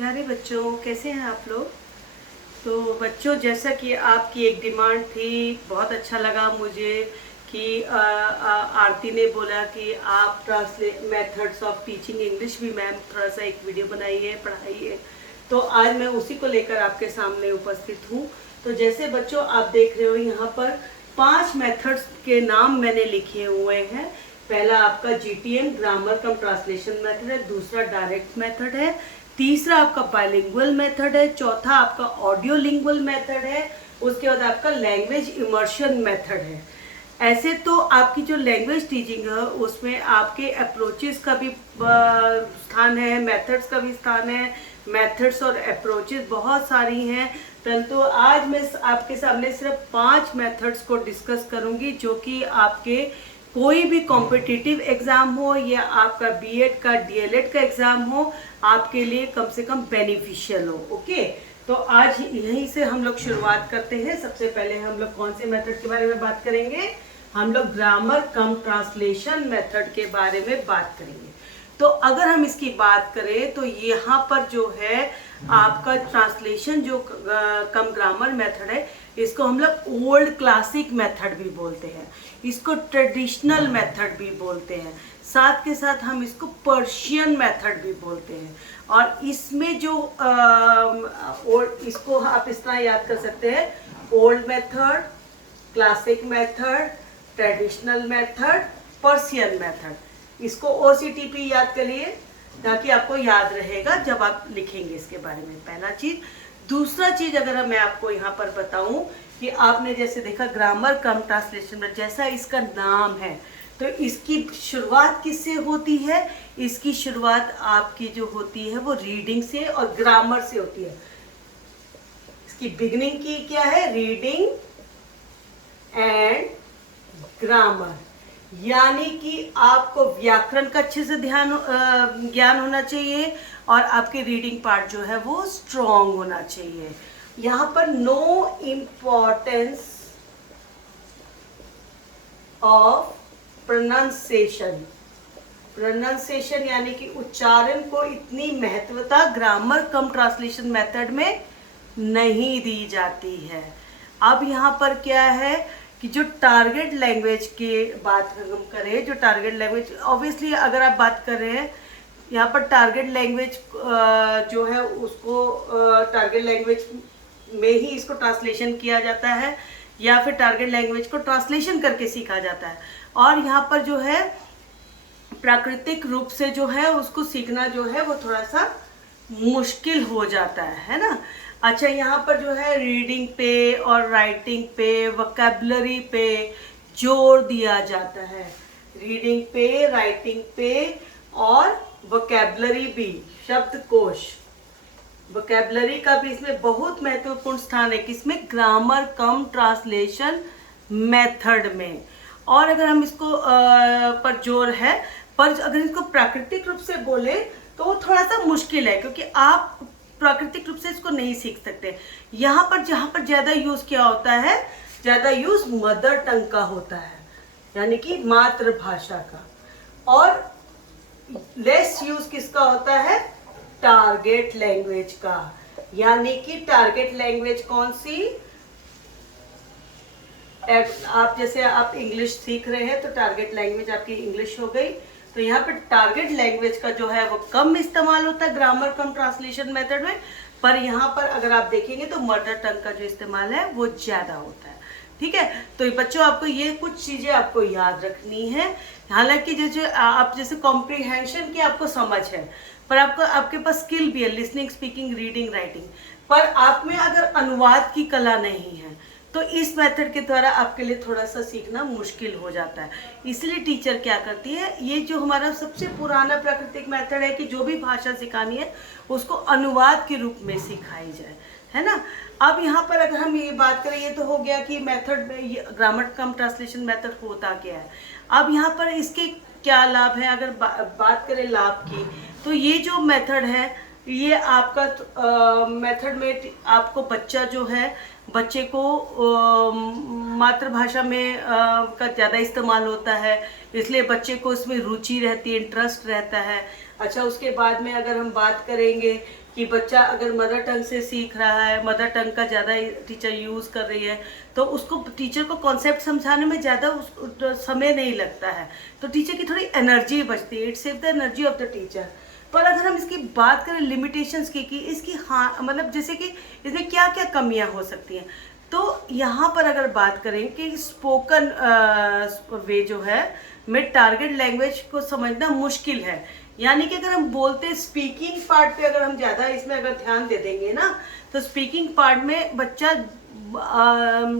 प्यारे बच्चों, कैसे हैं आप लोग। तो बच्चों, जैसा कि आपकी एक डिमांड थी, बहुत अच्छा लगा मुझे कि आरती ने बोला कि आप translate methods of teaching English भी मैम थोड़ा सा एक वीडियो बनाइए, पढ़ाइए। तो आज मैं उसी को लेकर आपके सामने उपस्थित हूँ। तो जैसे बच्चों आप देख रहे हो, यहाँ पर 5 मेथड्स के नाम मैंने लिखे हुए हैं। पहला आपका GTM grammar cum translation method है, दूसरा डायरेक्ट मेथड है, तीसरा आपका बाइलिंगुअल मेथड है, चौथा आपका ऑडियो लिंगुअल मेथड है, उसके बाद आपका लैंग्वेज इमर्शन मेथड है। ऐसे तो आपकी जो लैंग्वेज टीचिंग है उसमें आपके अप्रोचेस का भी स्थान है, मेथड्स का भी स्थान है। मेथड्स और अप्रोचेस बहुत सारी हैं, परंतु आज मैं आपके सामने सिर्फ 5 मेथड्स को डिस्कस करूंगी जो कि आपके कोई भी कॉम्पिटिटिव एग्ज़ाम हो या आपका बीएड का डीएलएड का एग्ज़ाम हो, आपके लिए कम से कम बेनिफिशियल हो। ओके, तो आज यहीं से हम लोग शुरुआत करते हैं। सबसे पहले हम लोग कौन से मेथड के बारे में बात करेंगे? हम लोग ग्रामर कम ट्रांसलेशन मेथड के बारे में बात करेंगे। तो अगर हम इसकी बात करें तो यहाँ पर जो है आपका ट्रांसलेशन जो कम ग्रामर मेथड है, इसको हम लोग ओल्ड क्लासिक मेथड भी बोलते हैं, इसको ट्रेडिशनल मेथड भी बोलते हैं, साथ के साथ हम इसको पर्शियन मेथड भी बोलते हैं। और इसमें जो इसको आप इस तरह याद कर सकते हैं: old method, classic method, traditional method, Persian method. इसको OCTP याद करिए ताकि आपको याद रहेगा जब आप लिखेंगे इसके बारे में। पहला चीज। दूसरा चीज अगर मैं आपको यहाँ पर बताऊं कि आपने जैसे देखा ग्रामर कम ट्रांसलेशन में, जैसा इसका नाम है, तो इसकी शुरुआत किससे होती है? इसकी शुरुआत आपकी जो होती है वो रीडिंग से और ग्रामर से होती है। इसकी बिगिनिंग की क्या है? Reading and grammar. यानी कि आपको व्याकरण का अच्छे से ज्ञान होना चाहिए और आपके रीडिंग पार्ट जो है वो स्ट्रॉन्ग होना चाहिए। यहाँ पर no importance of pronunciation. Pronunciation यानी कि उच्चारण को इतनी महत्वता ग्रामर कम ट्रांसलेशन मेथड में नहीं दी जाती है। अब यहाँ पर क्या है कि जो टारगेट लैंग्वेज की बात हम करें, जो टारगेट लैंग्वेज, ऑब्वियसली अगर आप बात कर रहे हैं यहाँ पर टारगेट लैंग्वेज जो है उसको टारगेट लैंग्वेज में ही इसको ट्रांसलेशन किया जाता है या फिर टारगेट लैंग्वेज को ट्रांसलेशन करके सीखा जाता है। और यहाँ पर जो है प्राकृतिक रूप से जो है उसको सीखना जो है वो थोड़ा सा मुश्किल हो जाता है ना। अच्छा, यहाँ पर जो है रीडिंग पे और राइटिंग पे, वोकैबुलरी पे जोर दिया जाता है। रीडिंग पे, राइटिंग पे और वोकैबुलरी भी, शब्दकोश, वोकैबुलरी का भी इसमें बहुत महत्वपूर्ण स्थान है। किसमें? ग्रामर कम ट्रांसलेशन मेथड में। और अगर हम इसको पर जोर है, पर अगर इसको प्राकृतिक रूप से बोले तो वो थोड़ा सा मुश्किल है, क्योंकि आप प्राकृतिक रूप से इसको नहीं सीख सकते। यहाँ पर जहाँ पर ज़्यादा यूज़ क्या होता है? ज़्यादा यूज़ मदर टंग का होता है, यानी कि मातृभाषा का। और लेस यूज़ किसका होता है? टारगेट लैंग्वेज का। यानी कि टारगेट लैंग्वेज कौन सी? आप जैसे आप इंग्लिश सीख रहे हैं तो टारगेट लैंग्वेज आपकी इंग्लिश हो गई। तो यहाँ पे टारगेट लैंग्वेज का जो है वो कम इस्तेमाल होता है ग्रामर कम ट्रांसलेशन मेथड में, पर यहाँ पर अगर आप देखेंगे तो मदर टंग का जो इस्तेमाल है वो ज़्यादा होता है। ठीक है, तो बच्चों आपको ये कुछ चीज़ें आपको याद रखनी है। हालांकि जैसे आप जैसे कॉम्प्रीहेंशन की आपको समझ है, पर आपको आपके पास स्किल भी है, लिसनिंग, स्पीकिंग, रीडिंग, राइटिंग, पर आप में अगर अनुवाद की कला नहीं है तो इस मेथड के द्वारा आपके लिए थोड़ा सा सीखना मुश्किल हो जाता है। इसलिए टीचर क्या करती है, ये जो हमारा सबसे पुराना प्राकृतिक मेथड है कि जो भी भाषा सिखानी है उसको अनुवाद के रूप में सिखाई जाए, है ना। अब यहाँ पर अगर हम ये बात करें, ये तो हो गया कि मेथड में ग्रामर कम ट्रांसलेशन मेथड होता क्या है। अब यहाँ पर इसके क्या लाभ है? अगर बात करें लाभ की, तो ये जो मेथड है ये आपका मेथड में आपको बच्चा जो है, बच्चे को मातृभाषा में का ज़्यादा इस्तेमाल होता है, इसलिए बच्चे को इसमें रुचि रहती है, इंटरेस्ट रहता है। अच्छा, उसके बाद में अगर हम बात करेंगे कि बच्चा अगर मदर टंग से सीख रहा है, मदर टंग का ज़्यादा टीचर यूज़ कर रही है, तो उसको टीचर को कॉन्सेप्ट समझाने में ज़्यादा समय नहीं लगता है, तो टीचर की थोड़ी एनर्जी बचती है, it save the energy of the teacher. पर अगर हम इसकी बात करें लिमिटेशंस की कि इसकी हाँ मतलब जैसे कि इसमें क्या क्या कमियां हो सकती हैं, तो यहाँ पर अगर बात करें कि स्पोकन वे जो है में टारगेट लैंग्वेज को समझना मुश्किल है। यानी कि अगर हम बोलते स्पीकिंग पार्ट पे अगर हम ज़्यादा इसमें अगर ध्यान दे देंगे ना, तो स्पीकिंग पार्ट में बच्चा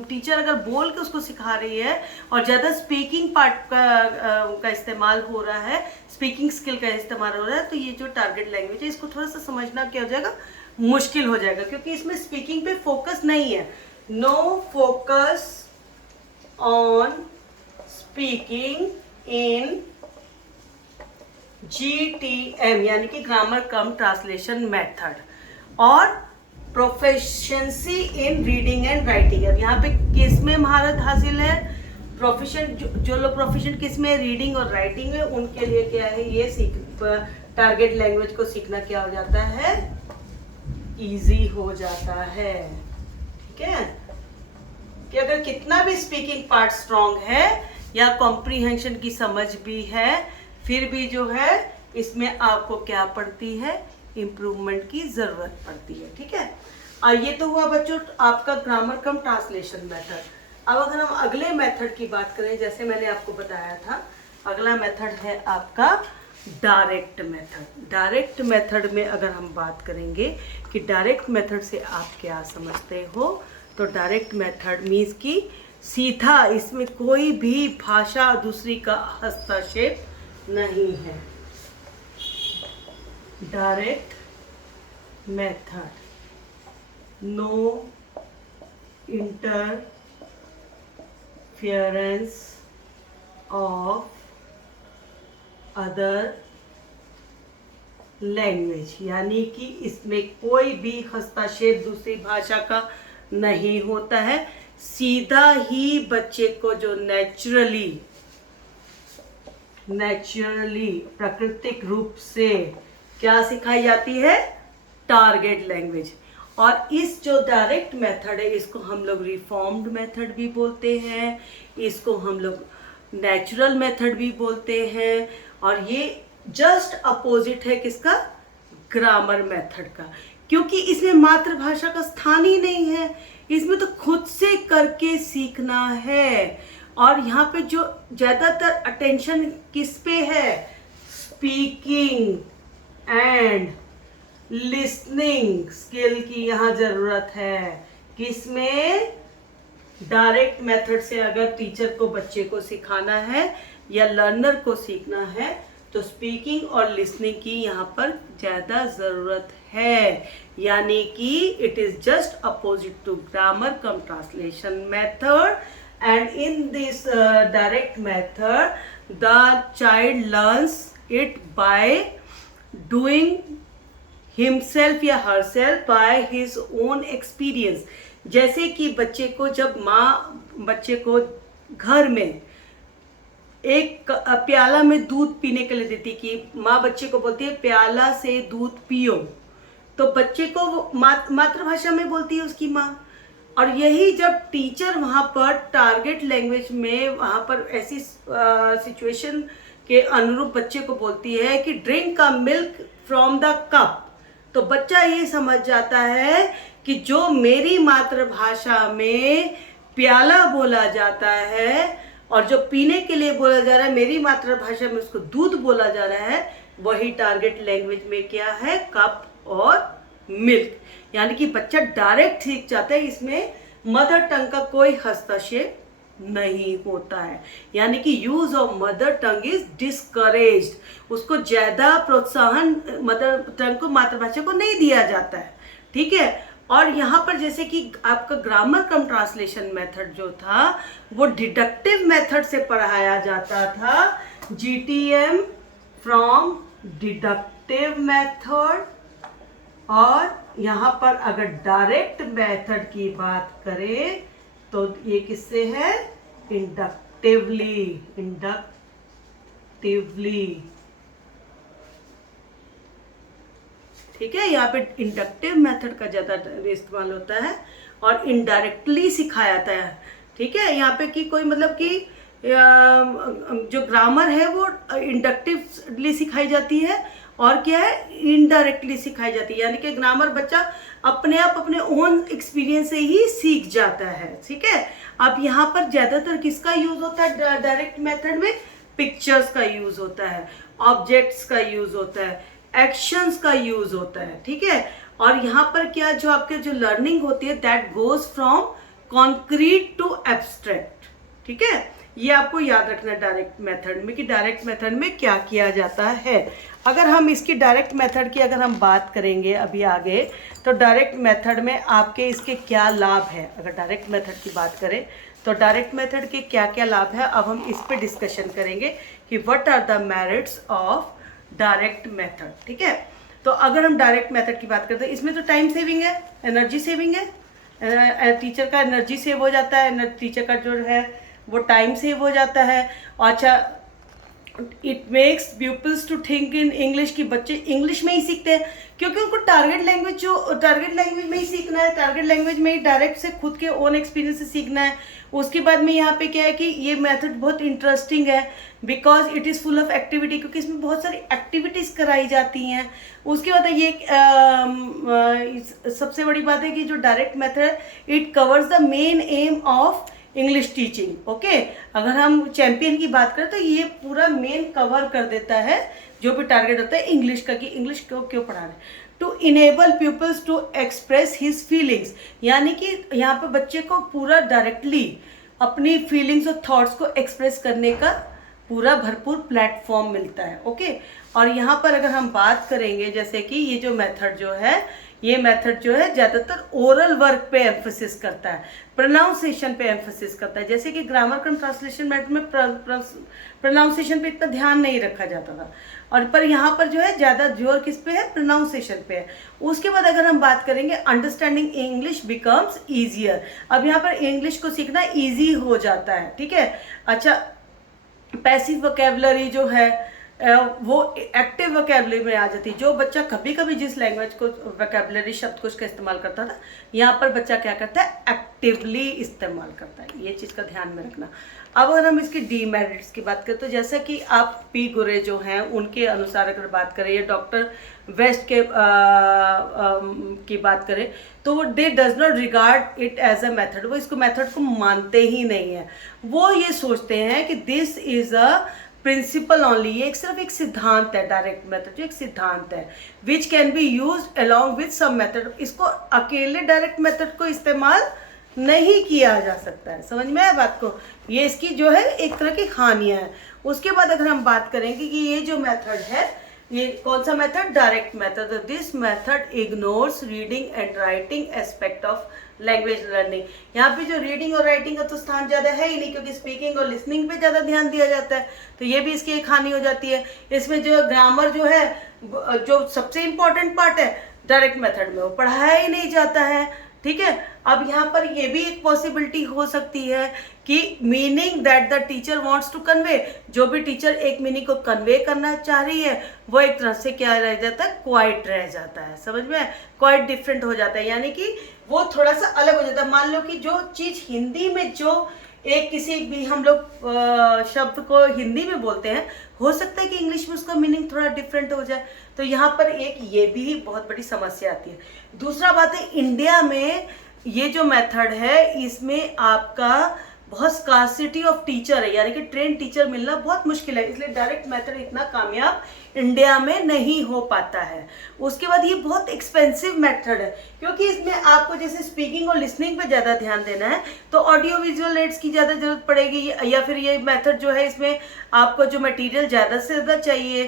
टीचर अगर बोल के उसको सिखा रही है और ज़्यादा स्पीकिंग पार्ट का इस्तेमाल हो रहा है, स्पीकिंग स्किल का इस्तेमाल हो रहा है, तो ये जो टारगेट लैंग्वेज है इसको थोड़ा सा समझना क्या हो जाएगा, मुश्किल हो जाएगा, क्योंकि इसमें स्पीकिंग पे फोकस नहीं है। No focus on speaking in GTM यानी कि ग्रामर कम ट्रांसलेशन मेथड, और proficiency in reading and writing. अब यहाँ पे किस में महारत हासिल है, प्रोफिशिएंट जो लोग प्रोफिशिएंट किस में राइटिंग और राइटिंग में, उनके लिए क्या है, ये टारगेट लैंग्वेज को सीखना क्या हो जाता है, इजी हो जाता है। ठीक है, कि अगर कितना भी स्पीकिंग पार्ट स्ट्रांग है या कॉम्प्रीहेंशन की समझ भी है, फिर भी जो है इसमें आपको क्या पड़ती है, इम्प्रूवमेंट की ज़रूरत पड़ती है। ठीक है, और ये तो हुआ बच्चों आपका ग्रामर कम ट्रांसलेशन मेथड। अब अगर हम अगले मेथड की बात करें, जैसे मैंने आपको बताया था, अगला मेथड है आपका डायरेक्ट मेथड। डायरेक्ट मेथड में अगर हम बात करेंगे कि डायरेक्ट मेथड से आप क्या समझते हो, तो डायरेक्ट मेथड मीन्स कि सीधा, इसमें कोई भी भाषा दूसरी का हस्तक्षेप नहीं है। Direct method, no interference of other language, यानी कि इसमें कोई भी हस्तक्षेप दूसरी भाषा का नहीं होता है। सीधा ही बच्चे को जो नेचुरली प्राकृतिक रूप से क्या सिखाई जाती है, टारगेट लैंग्वेज। और इस जो डायरेक्ट मेथड है इसको हम लोग रिफॉर्म्ड मेथड भी बोलते हैं, इसको हम लोग नेचुरल मेथड भी बोलते हैं, और ये जस्ट अपोजिट है किसका, ग्रामर मेथड का, क्योंकि इसमें मातृभाषा का स्थान ही नहीं है, इसमें तो खुद से करके सीखना है। और यहाँ पे जो ज़्यादातर अटेंशन किस पे है, स्पीकिंग एंड लिसनिंग स्किल की यहाँ ज़रूरत है। किसमें, डायरेक्ट मेथड से अगर टीचर को बच्चे को सिखाना है या लर्नर को सीखना है, तो स्पीकिंग और लिसनिंग की यहाँ पर ज़्यादा ज़रूरत है। यानी कि it is just opposite to grammar cum translation method, and in this direct method the child learns it by doing himself या herself by his own experience। जैसे कि बच्चे को जब माँ बच्चे को घर में एक प्याला में दूध पीने के लिए देती, कि माँ बच्चे को बोलती है प्याला से दूध पियो, तो बच्चे को मातृभाषा में बोलती है उसकी माँ। और यही जब टीचर वहाँ पर टारगेट लैंग्वेज में वहाँ पर ऐसी सिचुएशन के अनुरूप बच्चे को बोलती है कि drink a milk from the cup, तो बच्चा ये समझ जाता है कि जो मेरी मातृभाषा में प्याला बोला जाता है और जो पीने के लिए बोला जा रहा है मेरी मातृभाषा में उसको दूध बोला जा रहा है, वही टारगेट लैंग्वेज में क्या है, कप और मिल्क। यानी कि बच्चा डायरेक्ट सीख जाता है, इसमें मदर टंग का कोई हस्तक्षेप नहीं होता है। यानी कि use of mother tongue is discouraged, उसको ज़्यादा प्रोत्साहन मदर टंग को, मातृभाषा को नहीं दिया जाता है। ठीक है, और यहाँ पर जैसे कि आपका ग्रामर कम ट्रांसलेशन मेथड जो था वो डिडक्टिव मेथड से पढ़ाया जाता था, GTM फ्रॉम डिडक्टिव मेथड। और यहाँ पर अगर डायरेक्ट मेथड की बात करें तो ये किससे है, इंडक्टिवली। ठीक है। यहाँ पे इंडक्टिव मेथड का ज़्यादा इस्तेमाल होता है और इनडायरेक्टली सिखाया जाता है, ठीक है। यहाँ पे कि कोई मतलब कि जो ग्रामर है वो इंडक्टिवली सिखाई जाती है और क्या है, इनडायरेक्टली सिखाई जाती है, यानी कि ग्रामर बच्चा अपने आप अपने ओन एक्सपीरियंस से ही सीख जाता है, ठीक है। अब यहाँ पर ज़्यादातर किसका यूज होता है डायरेक्ट मेथड में? पिक्चर्स का यूज होता है, ऑब्जेक्ट्स का यूज होता है, एक्शंस का यूज होता है, ठीक है। और यहाँ पर क्या जो आपके जो लर्निंग होती है that goes from concrete to abstract, ठीक है। ये आपको याद रखना डायरेक्ट मेथड में कि डायरेक्ट मेथड में क्या किया जाता है। अगर हम इसकी डायरेक्ट मेथड की अगर हम बात करेंगे अभी आगे, तो डायरेक्ट मेथड में आपके इसके क्या लाभ है, अगर डायरेक्ट मेथड की बात करें तो डायरेक्ट मेथड के क्या क्या लाभ है, अब हम इस पे डिस्कशन करेंगे कि what are the merits of direct method, ठीक है। तो अगर हम डायरेक्ट मेथड की बात करते हैं, इसमें तो टाइम सेविंग है, एनर्जी सेविंग है, टीचर का एनर्जी सेव हो जाता है, टीचर का जो है वो टाइम सेव हो जाता है। अच्छा, it makes peoples to think in English, की बच्चे इंग्लिश में ही सीखते हैं क्योंकि उनको टारगेट लैंग्वेज में ही सीखना है, टारगेट लैंग्वेज में ही डायरेक्ट से खुद के ओन एक्सपीरियंस से सीखना है। उसके बाद में यहाँ पे क्या है कि ये मेथड बहुत इंटरेस्टिंग है because it is full of activity, क्योंकि इसमें बहुत सारी एक्टिविटीज़ कराई जाती हैं। उसके बाद ये सबसे बड़ी बात है कि जो डायरेक्ट मेथड है it covers the main M of English teaching, okay. अगर हम चैंपियन की बात करें तो ये पूरा मेन कवर कर देता है जो भी टारगेट होता है इंग्लिश का, कि इंग्लिश क्यों पढ़ा रहे हैं। To enable peoples to express his feelings, यानी कि यहाँ पे बच्चे को पूरा डायरेक्टली अपनी फीलिंग्स और थॉट्स को एक्सप्रेस करने का पूरा भरपूर प्लेटफॉर्म मिलता है, ओके। और यहाँ पर अगर हम बात करेंगे जैसे कि ये जो मेथड जो है, ये मेथड जो है ज़्यादातर ओरल वर्क पे एम्फोसिस करता है, प्रोनाउंसिएशन पे एम्फोसिस करता है। जैसे कि ग्रामर कम ट्रांसलेशन मेथड में प्रोनाउंसिएशन पे इतना ध्यान नहीं रखा जाता था, और पर यहाँ पर जो है ज़्यादा जोर किस पे है, प्रोनाउंसिएशन पे है। उसके बाद अगर हम बात करेंगे अंडरस्टैंडिंग इंग्लिश बिकम्स ईजियर, अब यहाँ पर इंग्लिश को सीखना ईजी हो जाता है, ठीक है। अच्छा, पैसिव वोकैबुलरी जो है वो एक्टिव वोकैबुलरी में आ जाती है। जो बच्चा कभी कभी जिस लैंग्वेज को वोकैबुलरी शब्दकोश का इस्तेमाल करता था, यहाँ पर बच्चा क्या करता है, एक्टिवली इस्तेमाल करता है। ये चीज़ का ध्यान में रखना। अब अगर हम इसकी डीमेरिट्स की बात करें तो जैसा कि आप पी गुरे जो हैं उनके अनुसार अगर बात करें या डॉक्टर वेस्ट के की बात करें तो वो they does not regard it as a method, वो इसको मेथड को मानते ही नहीं है। वो ये सोचते हैं कि this is a principle only, ये सिर्फ एक सिद्धांत है, डायरेक्ट मेथड जो एक सिद्धांत है which can be use along with some method. इसको अकेले डायरेक्ट मेथड को इस्तेमाल नहीं किया जा सकता है, समझ में आया बात को। ये इसकी जो है एक तरह की खामियां हैं। उसके बाद अगर हम बात करेंगे कि ये जो मेथड है, ये कौन सा method, direct method, this method ignores reading and writing aspect of language learning. यहाँ पे जो रीडिंग और राइटिंग का तो स्थान ज़्यादा है ही नहीं, क्योंकि स्पीकिंग और लिसनिंग पे ज़्यादा ध्यान दिया जाता है, तो ये भी इसकी एक हानि हो जाती है। इसमें जो ग्रामर जो है, जो सबसे इम्पोर्टेंट पार्ट है, डायरेक्ट मेथड में वो पढ़ाया ही नहीं जाता है, ठीक है। अब यहाँ पर ये भी एक पॉसिबिलिटी हो सकती है कि meaning that the teacher wants to convey, जो भी टीचर एक मीनिंग को कन्वे करना चाह रही है वो एक तरह से क्या रह जाता है, क्वाइट रह जाता है, समझ में, क्वाइट डिफरेंट हो जाता है, यानी कि वो थोड़ा सा अलग हो जाता है। मान लो कि जो चीज़ हिंदी में जो एक किसी भी हम लोग शब्द को हिंदी में बोलते हैं, हो सकता है कि इंग्लिश में उसका मीनिंग थोड़ा डिफरेंट हो जाए, तो यहाँ पर एक ये भी बहुत बड़ी समस्या आती है। दूसरा बात है, इंडिया में ये जो मेथड है इसमें आपका बहुत स्कार्सिटी ऑफ टीचर है, यानी कि ट्रेन टीचर मिलना बहुत मुश्किल है, इसलिए डायरेक्ट मेथड इतना कामयाब इंडिया में नहीं हो पाता है। उसके बाद ये बहुत एक्सपेंसिव मेथड है, क्योंकि इसमें आपको जैसे स्पीकिंग और लिसनिंग पे ज़्यादा ध्यान देना है तो ऑडियो विजुअल एड्स की ज़्यादा जरूरत पड़ेगी, या फिर ये मेथड जो है इसमें आपको जो मटेरियल ज़्यादा से ज़्यादा चाहिए,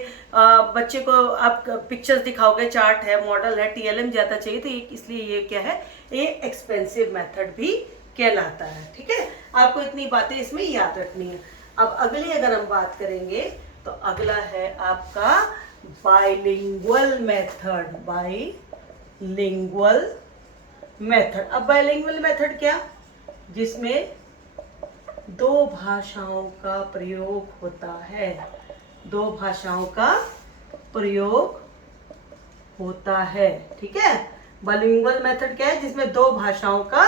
बच्चे को आप पिक्चर्स दिखाओगे, चार्ट है, मॉडल है, TLM ज़्यादा चाहिए, तो ये इसलिए ये क्या है, ये एक्सपेंसिव मेथड भी कहलाता है, ठीक है। आपको इतनी बातें इसमें याद रखनी है। अब अगली अगर हम बात करेंगे तो अगला है आपका बाइलिंगुअल मेथड, बाइलिंगुअल मेथड। अब बाइलिंगुअल मेथड क्या, जिसमें दो भाषाओं का प्रयोग होता है, दो भाषाओं का प्रयोग होता है। ठीक है, बाइलिंगुअल मेथड क्या है? जिसमें दो भाषाओं का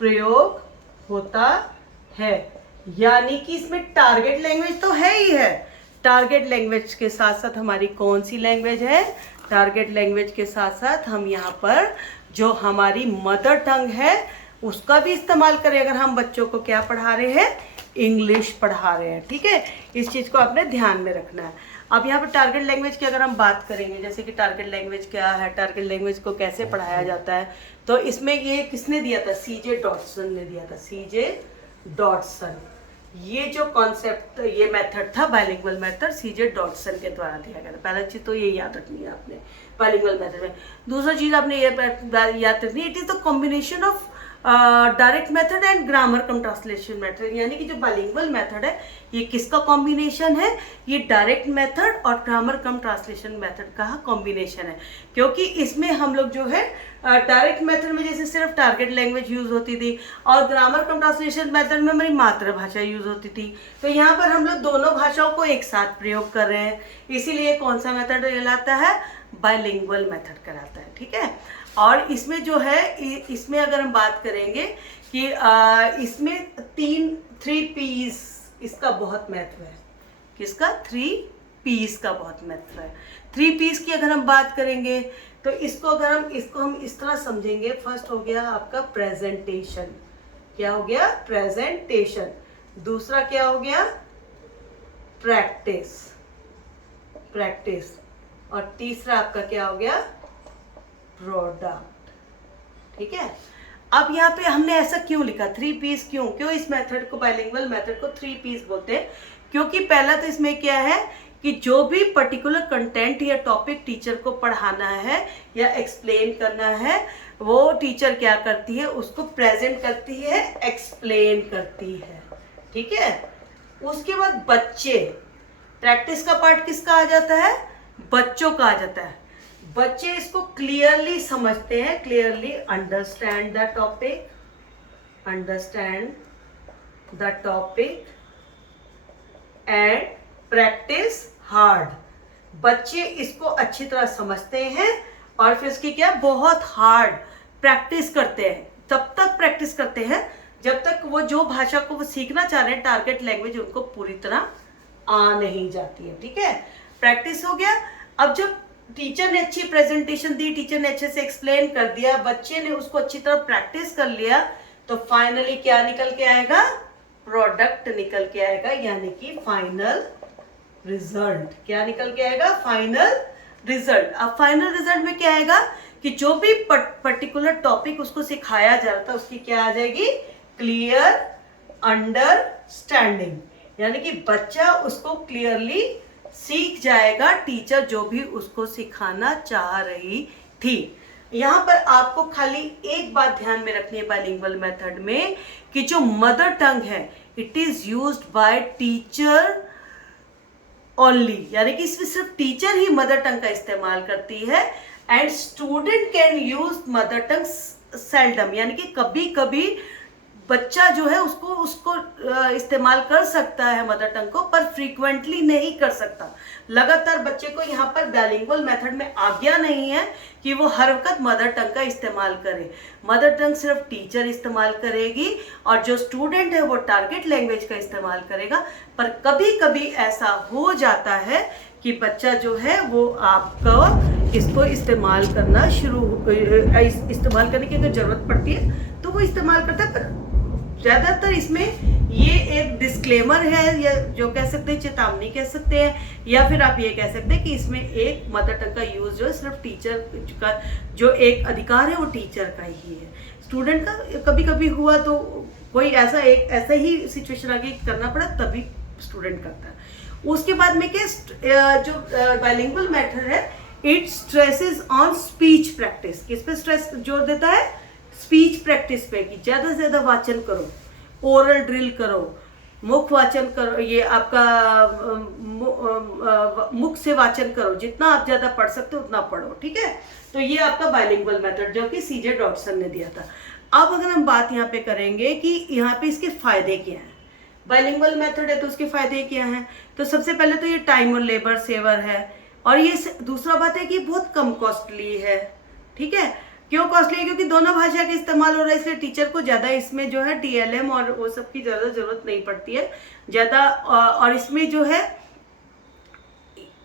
प्रयोग होता है, यानी कि इसमें टारगेट लैंग्वेज तो है ही है। टारगेट लैंग्वेज के साथ साथ हमारी कौन सी लैंग्वेज है? टारगेट लैंग्वेज के साथ साथ हम यहाँ पर जो हमारी मदर टंग है उसका भी इस्तेमाल करें। अगर हम बच्चों को क्या पढ़ा रहे हैं? इंग्लिश पढ़ा रहे हैं। ठीक है, इस चीज़ को आपने ध्यान में रखना है। अब यहाँ पर टारगेट लैंग्वेज की अगर हम बात करेंगे, जैसे कि टारगेट लैंग्वेज क्या है, टारगेट लैंग्वेज को कैसे पढ़ाया जाता है, तो इसमें ये किसने दिया था? सीजे डॉटसन ने दिया था। सीजे डॉटसन, ये जो कॉन्सेप्ट, ये मेथड था बाइलिंगुअल मेथड, सीजे डॉटसन के द्वारा दिया गया था। पहला चीज़ तो ये याद रखनी है आपने बाइलिंगुअल मेथड में। दूसरा चीज़ आपने ये याद रखनी है, it is the combination of direct method and grammar cum translation method. यानी कि जो बाइलिंगुअल मेथड है ये किसका कॉम्बिनेशन है? ये डायरेक्ट मेथड और ग्रामर कम ट्रांसलेशन मेथड का कॉम्बिनेशन है। क्योंकि इसमें हम लोग जो है डायरेक्ट मेथड में जैसे सिर्फ टारगेट लैंग्वेज यूज़ होती थी और ग्रामर कम ट्रांसलेशन मेथड में हमारी मातृभाषा यूज़ होती थी, तो यहाँ पर हम लोग दोनों भाषाओं को एक साथ प्रयोग कर रहे हैं, इसीलिए कौन सा मेथड कहलाता है? बाइलिंगुअल मेथड कहलाता है। ठीक है, और इसमें जो है इसमें अगर हम बात करेंगे कि इसमें थ्री पीस इसका बहुत महत्व है। किसका? 3 पीस का बहुत महत्व है। 3 पीस की अगर हम बात करेंगे तो इसको हम इस तरह समझेंगे। फर्स्ट हो गया आपका प्रेजेंटेशन। क्या हो गया? प्रेजेंटेशन। दूसरा क्या हो गया? प्रैक्टिस। प्रैक्टिस। और तीसरा आपका क्या हो गया? प्रोडक्ट। ठीक है, अब यहाँ पे हमने ऐसा क्यों लिखा 3 पीस? क्यों इस मेथड को, बाइलिंगुअल मेथड को 3 पीस बोलते हैं? क्योंकि पहला तो इसमें क्या है कि जो भी पर्टिकुलर कंटेंट या टॉपिक टीचर को पढ़ाना है या एक्सप्लेन करना है, वो टीचर क्या करती है? उसको प्रेजेंट करती है, एक्सप्लेन करती है। ठीक है, उसके बाद बच्चे, प्रैक्टिस का पार्ट किसका आ जाता है? बच्चों का आ जाता है। बच्चे इसको क्लियरली समझते हैं, clearly understand the topic, and practice hard. बच्चे इसको अच्छी तरह समझते हैं और फिर इसकी क्या? बहुत हार्ड प्रैक्टिस करते हैं। तब तक प्रैक्टिस करते हैं जब तक वो जो भाषा को वो सीखना चाह रहे हैं, टारगेट लैंग्वेज, उनको पूरी तरह आ नहीं जाती है। ठीक है, प्रैक्टिस हो गया। अब जब टीचर ने अच्छी प्रेजेंटेशन दी, टीचर ने अच्छे से एक्सप्लेन कर दिया, बच्चे ने उसको अच्छी तरह प्रैक्टिस कर लिया, तो फाइनली क्या निकल के आएगा? प्रोडक्ट निकल के आएगा, यानी कि फाइनल रिजल्ट। क्या निकल के आएगा? Final result. अब फाइनल रिजल्ट में क्या आएगा कि जो भी पर्टिकुलर टॉपिक उसको सिखाया जा रहा था उसकी क्या आ जाएगी? क्लियर अंडरस्टैंडिंग, यानी कि बच्चा उसको क्लियरली सीख जाएगा, टीचर जो भी उसको सिखाना चाह रही थी। यहाँ पर आपको खाली एक बात ध्यान में रखनी है बाइलिंगुअल मेथड में, कि जो मदर टंग है it is used by teacher only, यानी कि इसमें सिर्फ टीचर ही मदर टंग का इस्तेमाल करती है, and student can use mother tongue seldom, यानी कि कभी कभी बच्चा जो है उसको इस्तेमाल कर सकता है मदर टंग को, पर फ्रीक्वेंटली नहीं कर सकता। लगातार बच्चे को यहाँ पर बाइलिंगुअल मेथड में आज्ञा नहीं है कि वो हर वक्त मदर टंग का इस्तेमाल करे। मदर टंग सिर्फ टीचर इस्तेमाल करेगी और जो स्टूडेंट है वो टारगेट लैंग्वेज का इस्तेमाल करेगा। पर कभी कभी ऐसा हो जाता है कि बच्चा जो है वो आपको इसको इस्तेमाल करने की अगर जरूरत पड़ती है तो वो इस्तेमाल करता है। पर ज़्यादातर इसमें ये एक डिस्क्लेमर है, या जो कह सकते हैं चेतावनी कह सकते हैं, या फिर आप ये कह सकते हैं कि इसमें एक मदर टंग का यूज़ जो है सिर्फ टीचर का जो एक अधिकार है वो टीचर का ही है। स्टूडेंट का कभी कभी हुआ तो कोई ऐसा ही सिचुएशन आगे करना पड़ा तभी स्टूडेंट करता है। उसके बाद में क्या, जो बाइलिंगुअल मेथड है it stresses on speech practice. किस पे स्ट्रेस जोर देता है? स्पीच प्रैक्टिस पे, कि ज़्यादा से ज़्यादा वाचन करो, ओरल ड्रिल करो, मुख वाचन करो, ये आपका मुख से वाचन करो, जितना आप ज़्यादा पढ़ सकते हो उतना पढ़ो। ठीक है, तो ये आपका बाइलिंगुअल मेथड जो कि सीजे डॉटसन ने दिया था। अब अगर हम बात यहाँ पे करेंगे कि यहाँ पे इसके फ़ायदे क्या हैं, बाइलिंगुअल मेथड है तो उसके फ़ायदे क्या हैं, तो सबसे पहले तो ये टाइम और लेबर सेवर है, और ये दूसरा बात है कि बहुत कम कॉस्टली है, ठीक है। क्यों कॉस्टली है? क्योंकि दोनों भाषा का इस्तेमाल हो रहा है, इसलिए टीचर को ज़्यादा इसमें जो है TLM और वो सब की ज़्यादा ज़रूरत नहीं पड़ती है ज़्यादा। और इसमें जो है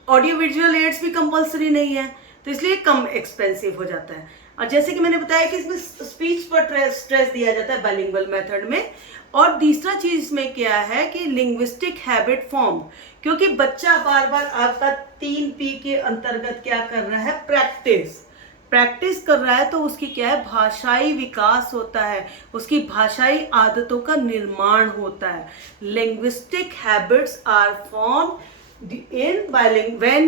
ऑडियो विजुअल एड्स भी कंपलसरी नहीं है, तो इसलिए कम एक्सपेंसिव हो जाता है। और जैसे कि मैंने बताया कि इसमें स्पीच पर स्ट्रेस दिया जाता है बाइलिंगुअल मेथड में। और तीसरा चीज इसमें क्या है कि लिंग्विस्टिक हैबिट फॉर्म, क्योंकि बच्चा बार बार आपका 3P के अंतर्गत क्या कर रहा है, प्रैक्टिस कर रहा है, तो उसकी क्या है, भाषाई विकास होता है, उसकी भाषाई आदतों का निर्माण होता है। Linguistic habits are form in bilingual when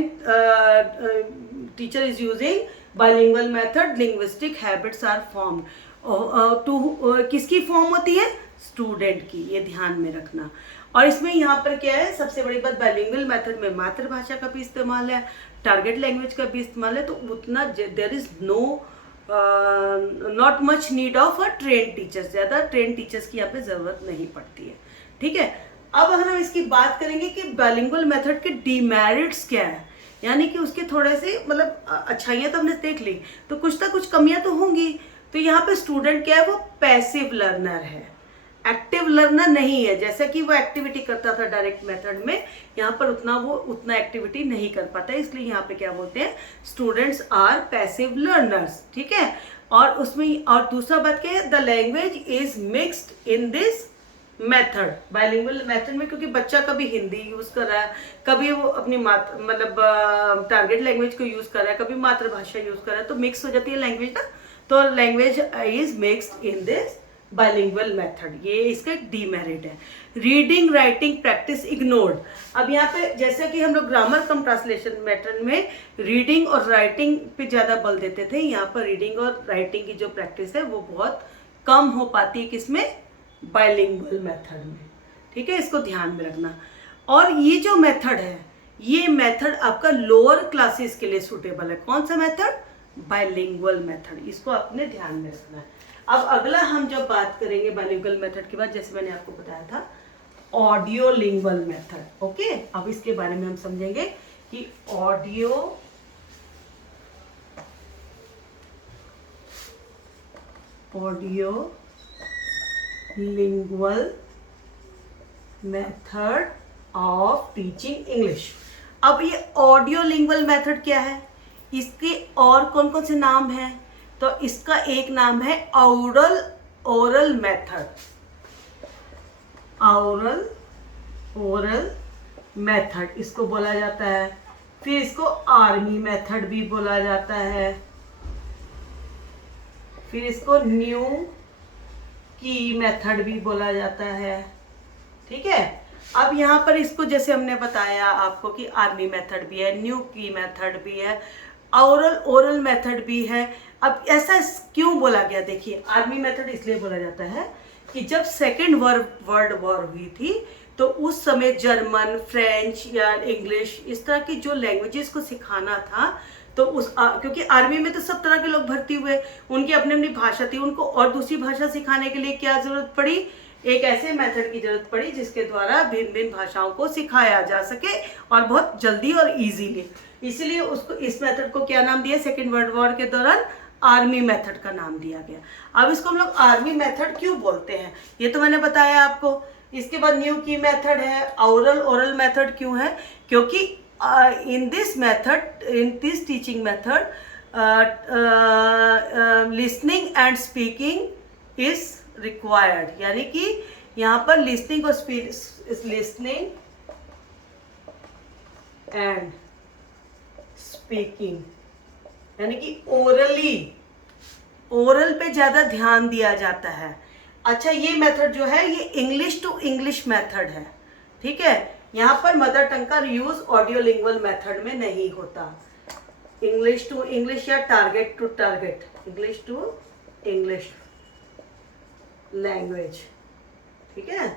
teacher is using bilingual method, linguistic habits are formed to किसकी फॉर्म होती है, स्टूडेंट की, ये ध्यान में रखना। और इसमें यहाँ पर क्या है, सबसे बड़ी बात, बाइलिंगुअल मेथड में मातृभाषा का भी इस्तेमाल है, टारगेट लैंग्वेज का भी इस्तेमाल है, तो उतना there is no not much need of a train teachers, ज़्यादा ट्रेन टीचर्स की यहाँ पे ज़रूरत नहीं पड़ती है, ठीक है। अब अगर हम इसकी बात करेंगे कि बाइलिंगुअल मेथड के डीमेरिट्स क्या है, यानी कि उसके थोड़े से मतलब अच्छाइयाँ तो हमने देख ली, तो कुछ ना कुछ कमियाँ तो होंगी। तो यहाँ पे स्टूडेंट क्या है, वो पैसिव लर्नर है, एक्टिव लर्नर नहीं है। जैसा कि वो एक्टिविटी करता था डायरेक्ट मेथड में, यहाँ पर उतना एक्टिविटी नहीं कर पाता है, इसलिए यहाँ पे क्या बोलते हैं, स्टूडेंट्स आर पैसिव लर्नर्स, ठीक है। और उसमें और दूसरा बात क्या है, the language is mixed in this method, bilingual method में, क्योंकि बच्चा कभी हिंदी यूज कर रहा है, कभी वो अपनी टारगेट लैंग्वेज को यूज कर रहा है, कभी मातृभाषा यूज कर रहा है, तो मिक्स हो जाती है लैंग्वेज ना, तो language is mixed in this bilingual method, ये इसका एक डीमेरिट है। Reading writing practice ignored. अब यहाँ पे जैसे कि हम लोग ग्रामर कम ट्रांसलेशन मेथड में रीडिंग और राइटिंग पे ज़्यादा बल देते थे, यहाँ पर रीडिंग और राइटिंग की जो प्रैक्टिस है वो बहुत कम हो पाती है, किसमें, बाइलिंगुअल मेथड में, ठीक है, इसको ध्यान में रखना। और ये जो मेथड है, ये मेथड आपका लोअर क्लासेस के लिए सूटेबल है। कौन सा मेथड, बाइलिंगुअल मेथड, इसको अपने ध्यान में रखना है। अब अगला हम जब बात करेंगे बाइलिंगुअल मेथड के बाद, जैसे मैंने आपको बताया था, ऑडियो लिंगुअल मेथड, ओके। अब इसके बारे में हम समझेंगे कि audio lingual method of teaching English. अब ये ऑडियो लिंगुअल मेथड क्या है, इसके और कौन कौन से नाम हैं, तो इसका एक नाम है ओरल मेथड, ओरल मेथड इसको बोला जाता है। फिर इसको आर्मी मेथड भी बोला जाता है। फिर इसको न्यू की मेथड भी बोला जाता है, ठीक है। अब यहाँ पर इसको जैसे हमने बताया आपको कि आर्मी मेथड भी है, न्यू की मेथड भी है, ओरल मेथड भी है। अब ऐसा क्यों बोला गया, देखिए, आर्मी मेथड इसलिए बोला जाता है कि जब सेकेंड वर्ल्ड वॉर हुई थी, तो उस समय जर्मन, फ्रेंच या इंग्लिश, इस तरह की जो लैंग्वेजेस को सिखाना था, तो क्योंकि आर्मी में तो सब तरह के लोग भर्ती हुए, उनकी अपनी अपनी भाषा थी, उनको और दूसरी भाषा सिखाने के लिए क्या जरूरत पड़ी, एक ऐसे मेथड की जरूरत पड़ी जिसके द्वारा भिन्न भिन्न भाषाओं को सिखाया जा सके और बहुत जल्दी और इजीली। इसीलिए उसको, इस मेथड को क्या नाम दिया, सेकेंड वर्ल्ड वॉर के दौरान आर्मी मेथड का नाम दिया गया। अब इसको हम लोग आर्मी मेथड क्यों बोलते हैं, ये तो मैंने बताया आपको। इसके बाद न्यू की मेथड है, ओरल मेथड क्यों है, क्योंकि in this teaching method, listening and speaking is required, यानी कि यहाँ पर listening and speaking, यानी कि ओरल पे ज़्यादा ध्यान दिया जाता है। अच्छा, ये मेथड जो है ये इंग्लिश टू इंग्लिश मेथड है, ठीक है। यहाँ पर मदर टंग का यूज ऑडियो लिंगुअल मेथड में नहीं होता। इंग्लिश टू इंग्लिश या target to target, English to English language, ठीक है।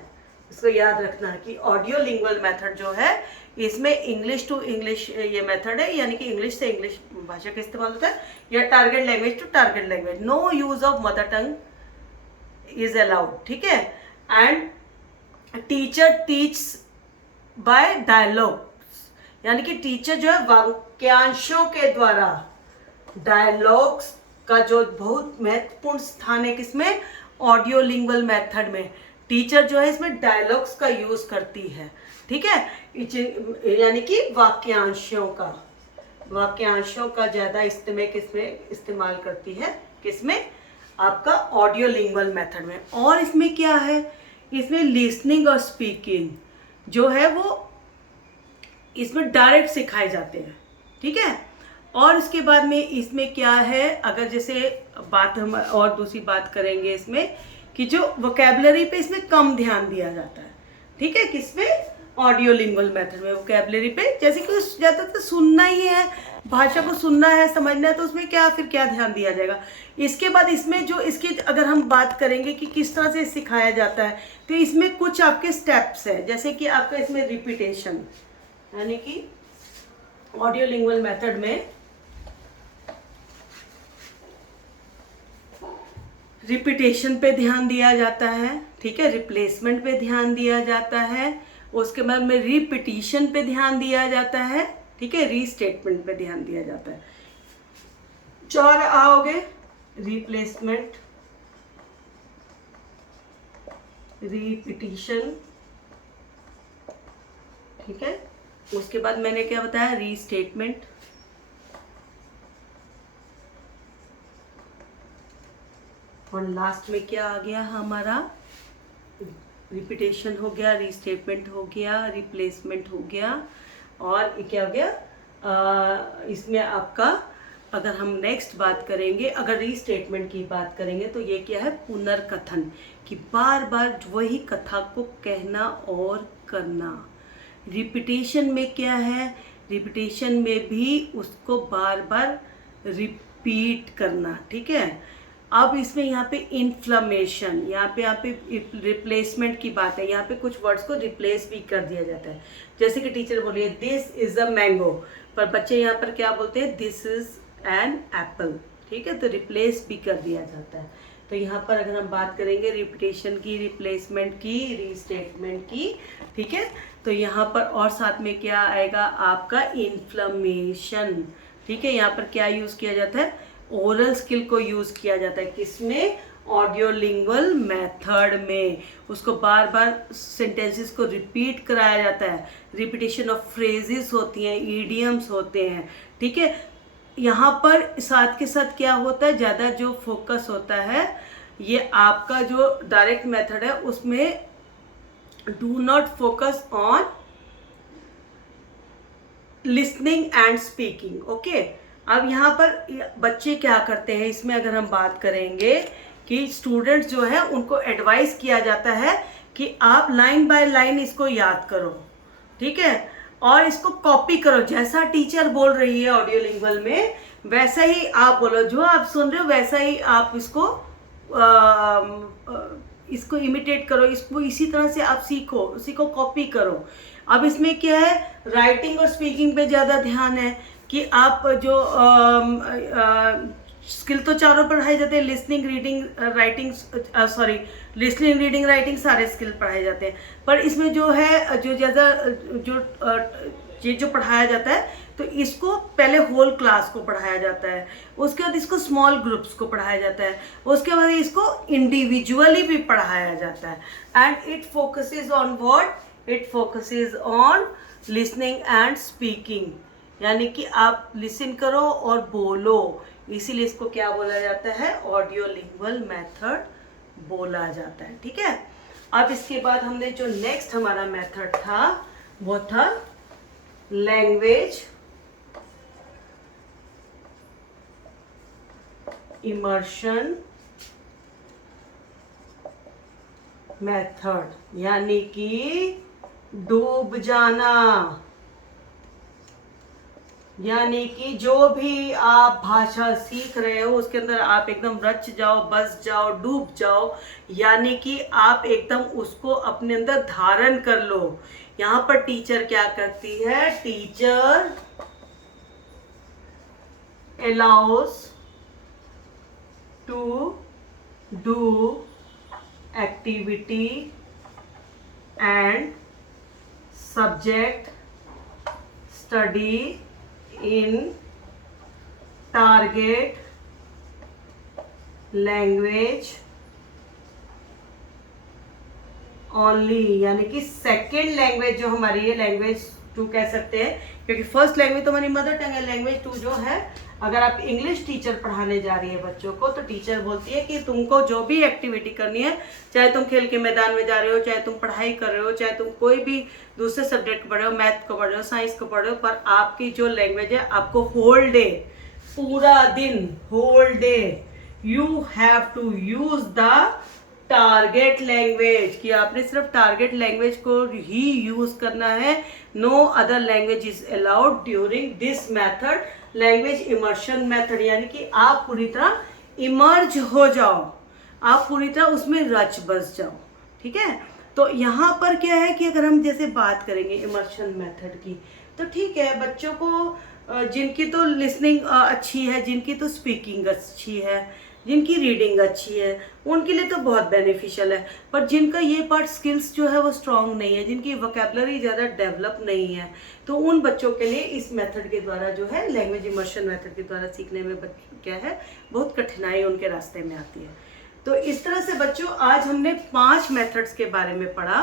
इसको याद रखना कि ऑडियो लिंगुअल मेथड जो है, इसमें इंग्लिश टू इंग्लिश ये मेथड है, यानी कि इंग्लिश से इंग्लिश भाषा का इस्तेमाल होता है, या target language to target language. No use of mother tongue is allowed, ठीक है। And teacher teach by dialogue, यानी कि टीचर जो है वाक्यांशों के द्वारा डायलॉग्स का जो बहुत महत्वपूर्ण स्थान है किसमें, ऑडियो लिंगुअल मेथड में। टीचर जो है इसमें डायलॉग्स का यूज करती है, ठीक है, यानी कि वाक्यांशों का ज्यादा किसमें इस्तेमाल करती है, किसमें, आपका ऑडियो लिंगुअल मेथड में। और इसमें क्या है, इसमें लिसनिंग और स्पीकिंग जो है वो इसमें डायरेक्ट सिखाए जाते हैं, ठीक है। और इसके बाद में इसमें क्या है, अगर जैसे बात हम और दूसरी बात करेंगे इसमें कि जो वोकैबुलरी पे इसमें कम ध्यान दिया जाता है, ठीक है, किसमें, ऑडियो लिंगुअल मेथड में। वोकैबुलरी पे जैसे कि ज़्यादातर सुनना ही है, भाषा को सुनना है, समझना है, तो उसमें क्या ध्यान दिया जाएगा। इसके बाद इसमें जो इसकी अगर हम बात करेंगे कि किस तरह से सिखाया जाता है, तो इसमें कुछ आपके स्टेप्स है, जैसे कि आपका इसमें रिपीटेशन, यानी कि ऑडियो लिंगुअल मेथड में रिपीटेशन पे ध्यान दिया जाता है, ठीक है, रिप्लेसमेंट पे ध्यान दिया जाता है, उसके बाद में रिपीटिशन पे ध्यान दिया जाता है, ठीक है, रीस्टेटमेंट पे ध्यान दिया जाता है। 4 आओगे, रिप्लेसमेंट, रिपीटिशन, ठीक है, उसके बाद मैंने क्या बताया, रीस्टेटमेंट, और लास्ट में क्या आ गया हमारा, रिपीटेशन हो गया, रीस्टेटमेंट हो गया, रिप्लेसमेंट हो गया, और क्या हो गया, इसमें आपका अगर हम नेक्स्ट बात करेंगे, अगर रीस्टेटमेंट की बात करेंगे तो ये क्या है, पुनर्कथन, कि बार बार वही कथा को कहना और करना। रिपीटेशन में क्या है, रिपीटेशन में भी उसको बार बार रिपीट करना, ठीक है। अब इसमें यहाँ पे इन्फ्लेमेशन, यहाँ पे रिप्लेसमेंट की बात है, यहाँ पे कुछ वर्ड्स को रिप्लेस भी कर दिया जाता है, जैसे कि टीचर बोलिए दिस इज अ मैंगो, पर बच्चे यहाँ पर क्या बोलते हैं, दिस इज एन एप्पल, ठीक है, तो रिप्लेस भी कर दिया जाता है। तो यहाँ पर अगर हम बात करेंगे रिपीटेशन की, रिप्लेसमेंट की, रीस्टेटमेंट की, ठीक है, तो यहाँ पर और साथ में क्या आएगा, आपका इन्फ्लेमेशन, ठीक है। यहाँ पर क्या यूज किया जाता है, ओरल स्किल को यूज किया जाता है, किसमें, ऑडियो लिंगुअल मेथड में। उसको बार बार सेंटेंसेस को रिपीट कराया जाता है, रिपीटेशन ऑफ फ्रेजेस होती हैं, ईडियम्स होते हैं, ठीक है। यहाँ पर साथ के साथ क्या होता है, ज़्यादा जो फोकस होता है, ये आपका जो डायरेक्ट मेथड है उसमें do not focus on listening and speaking, okay. अब यहाँ पर बच्चे क्या करते हैं, इसमें अगर हम बात करेंगे कि स्टूडेंट्स जो है उनको एडवाइस किया जाता है कि आप लाइन बाय लाइन इसको याद करो, ठीक है, और इसको कॉपी करो, जैसा टीचर बोल रही है ऑडियो लिंगुअल में वैसा ही आप बोलो, जो आप सुन रहे हो वैसा ही आप इसको इमिटेट करो, इसको इसी तरह से आप सीखो, उसी को कॉपी करो। अब इसमें क्या है, राइटिंग और स्पीकिंग पे ज़्यादा ध्यान है कि आप जो स्किल तो चारों पढ़ाए जाते हैं, listening reading writing, listening reading writing सारे स्किल पढ़ाए जाते हैं, पर इसमें जो है जो ज़्यादा जो पढ़ाया जाता है, तो इसको पहले होल क्लास को पढ़ाया जाता है, उसके बाद इसको स्मॉल ग्रुप्स को पढ़ाया जाता है, उसके बाद इसको इंडिविजुअली भी पढ़ाया जाता है। And it focuses on what, it focuses on listening and speaking, यानी कि आप लिसन करो और बोलो, इसीलिए इसको क्या बोला जाता है, ऑडियो लिंगुअल मेथड बोला जाता है, ठीक है। अब इसके बाद हमने जो नेक्स्ट हमारा मेथड था वो था लैंग्वेज इमर्शन मेथड, यानी कि डूब जाना, यानी कि जो भी आप भाषा सीख रहे हो उसके अंदर आप एकदम रच जाओ, बस जाओ, डूब जाओ, यानी कि आप एकदम उसको अपने अंदर धारण कर लो। यहाँ पर टीचर क्या करती है, teacher allows to do activity and subject study in target language only, यानी कि सेकेंड लैंग्वेज जो हमारी है लैंग्वेज 2 कह सकते हैं, क्योंकि फर्स्ट लैंग्वेज तो हमारी मदर टंग है। लैंग्वेज 2 जो है, अगर आप इंग्लिश टीचर पढ़ाने जा रही है बच्चों को, तो टीचर बोलती है कि तुमको जो भी एक्टिविटी करनी है, चाहे तुम खेल के मैदान में जा रहे हो, चाहे तुम पढ़ाई कर रहे हो, चाहे तुम कोई भी दूसरे सब्जेक्ट पढ़ रहे हो, मैथ को पढ़ रहे हो, साइंस को पढ़ रहे हो, पर आपकी जो लैंग्वेज है आपको होल डे, पूरा दिन, whole day you have to use the target language, कि आपने सिर्फ टारगेट लैंग्वेज को ही यूज करना है। No other language is allowed during this method, language immersion method, यानी कि आप पूरी तरह इमर्ज हो जाओ, आप पूरी तरह उसमें रच बस जाओ। ठीक है, तो यहाँ पर क्या है कि अगर हम जैसे बात करेंगे इमर्शन मेथड की, तो ठीक है, बच्चों को जिनकी तो लिसनिंग अच्छी है, जिनकी तो स्पीकिंग अच्छी है, जिनकी रीडिंग अच्छी है, उनके लिए तो बहुत बेनिफिशियल है। पर जिनका ये पार्ट स्किल्स जो है वो स्ट्रांग नहीं है, जिनकी वोकैबुलरी ज़्यादा डेवलप नहीं है, तो उन बच्चों के लिए इस मेथड के द्वारा जो है, लैंग्वेज इमर्शन मेथड के द्वारा सीखने में क्या है, बहुत कठिनाई उनके रास्ते में आती है। तो इस तरह से बच्चों आज हमने 5 मेथड्स के बारे में पढ़ा।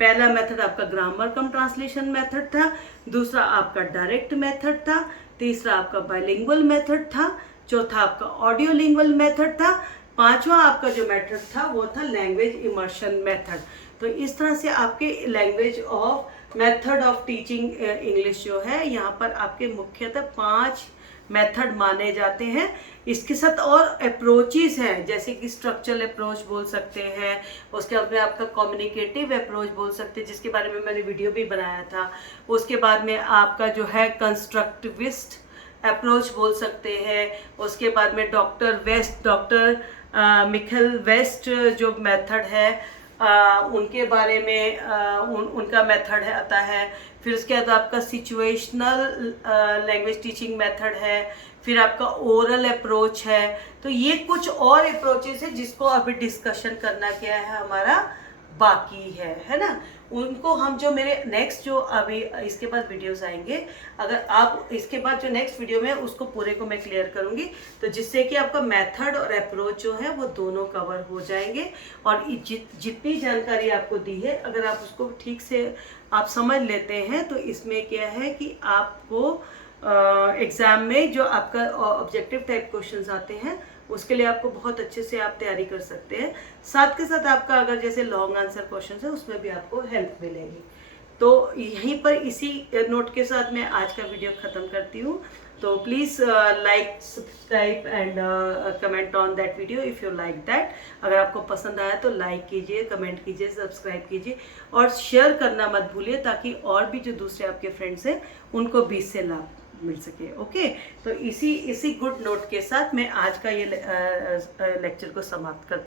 पहला मेथड आपका ग्रामर कम ट्रांसलेशन मेथड था, दूसरा आपका डायरेक्ट मेथड था, तीसरा आपका बाइलिंगुअल मेथड था, चौथा आपका ऑडियो लिंगुअल मेथड था, पांचवा आपका जो मेथड था वो था लैंग्वेज इमर्शन मेथड। तो इस तरह से आपके language of method of teaching English जो है, यहाँ पर आपके मुख्यतः 5 मेथड माने जाते हैं। इसके साथ और अप्रोचेस हैं, जैसे कि स्ट्रक्चरल अप्रोच बोल सकते हैं, उसके बाद में आपका कम्युनिकेटिव अप्रोच बोल सकते हैं, जिसके बारे में मैंने वीडियो भी बनाया था। उसके बाद में आपका जो है कंस्ट्रक्टिविस्ट अप्रोच बोल सकते हैं। उसके बाद में डॉक्टर मिखेल वेस्ट जो मेथड है, उनके बारे में उनका मेथड है आता है। फिर उसके बाद आपका सिचुएशनल लैंग्वेज टीचिंग मेथड है, फिर आपका ओरल अप्रोच है। तो ये कुछ और अप्रोचेस है जिसको अभी डिस्कशन करना क्या है हमारा बाकी है ना। उनको हम जो मेरे नेक्स्ट जो अभी इसके बाद वीडियोस आएंगे, अगर आप इसके बाद जो नेक्स्ट वीडियो में उसको पूरे को मैं क्लियर करूंगी, तो जिससे कि आपका मेथड और अप्रोच जो है वो दोनों कवर हो जाएंगे। और जितनी जानकारी आपको दी है, अगर आप उसको ठीक से आप समझ लेते हैं, तो इसमें क्या है कि आपको एग्ज़ाम में जो आपका ऑब्जेक्टिव टाइप क्वेश्चंस आते हैं, उसके लिए आपको बहुत अच्छे से आप तैयारी कर सकते हैं। साथ के साथ आपका अगर जैसे लॉन्ग आंसर क्वेश्चन है, उसमें भी आपको हेल्प मिलेगी। तो यहीं पर इसी नोट के साथ मैं आज का वीडियो ख़त्म करती हूँ। तो please like, subscribe and comment on that video if you like that. अगर आपको पसंद आया तो लाइक कीजिए, कमेंट कीजिए, सब्सक्राइब कीजिए और शेयर करना मत भूलिए, ताकि और भी जो दूसरे आपके फ्रेंड्स हैं उनको भी इससे लाभ मिल सके। ओके, तो इसी गुड नोट के साथ मैं आज का ये लेक्चर को समाप्त करती हूँ।